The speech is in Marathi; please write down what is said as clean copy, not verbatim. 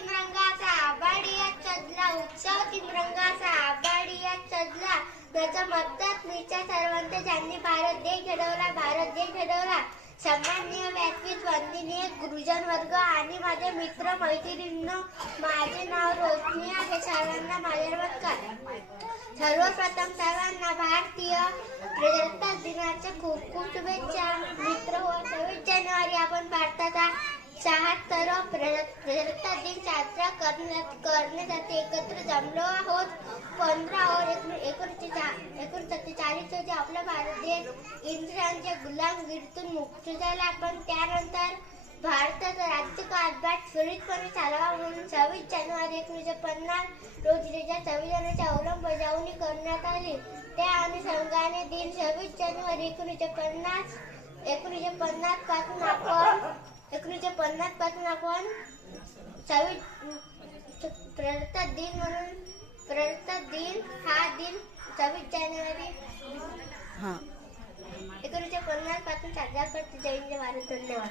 तीन रंगाचा आबाडियात सजला, उत्सव तीन रंगाचा आबाडियात सजला. त्याचा म्हणतात मीच्या सर्वंत ज्यांनी भारत देश घडवला, भारत देश घडवला. सन्माननीय व्यासपीठ, वंदनीय गुरुजन वर्ग आणि माझे मित्र मैत्रिणींनो, माझे नाव रोशनी आहे. सर्वांना माझे नमस्कार. सर्वप्रथम सर्वांना भारतीय प्रजासत्ताक दिनाच्या खूप खूप शुभेच्छा. मित्र हो, 26 जानेवारी आपण भारताचा 76वा प्रजासत्ताक दिन साजरा करण्यासाठी एकत्र जमलो आहोत. 15 ऑगस्ट 1947 रोजी आपला भारत देश इंग्रजांच्या गुलामगिरीतून मुक्त झाला. पण त्यानंतर भारताचा राज्यकारभार सुरळीतपणे चालावा म्हणून 26 जानेवारी 1950 रोजी त्याच्या संविधानाची अंमलबजावणी करण्यात आली. त्या अनुषंगाने दिन 26 जानेवारी 1950 पासून आपण 26 प्रजासत्ताक दिन म्हणून प्रजासत्ताक दिन हा दिन 26 जानेवारी 1950 पासून साजरा करतो. जय हिंद, भारत. धन्यवाद.